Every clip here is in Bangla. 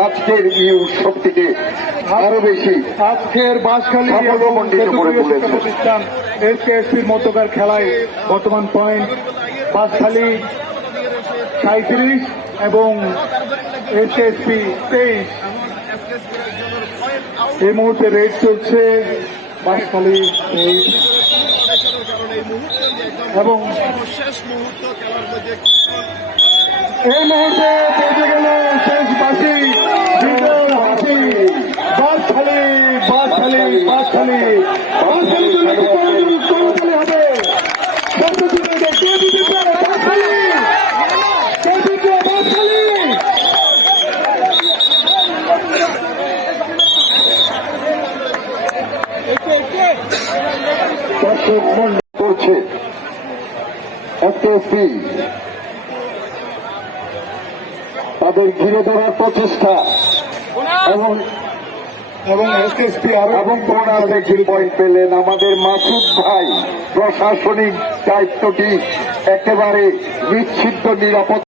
আজকের এই উৎসবটিকে আরও বেশি আজকের করে চতুর্থ শিক্ষা তুলেছে। প্রতিষ্ঠান এসকেএসপির মধ্যকার খেলায় বর্তমান পয়েন্ট বাঁশখালী সাঁত্রিশ এবং এসকেএসপি তেইশ এই মুহূর্তে রেড চলছে বাঁশখালী তেইশ এবং এই মুহূর্তে বাঁশখালী বাঁশখালী বাঁশখালী বাঁশখালী জন্য তাদের ঘিরে ধরার প্রচেষ্টা। এবং এবং এসকেএসপি আরও এবং বোনাস একটি পয়েন্ট পেলেন। আমাদের মাসুদ ভাই প্রশাসনিক দায়িত্বটি একেবারে বিচ্ছিন্ন নিরাপদ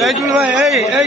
এই গুল ভাই এই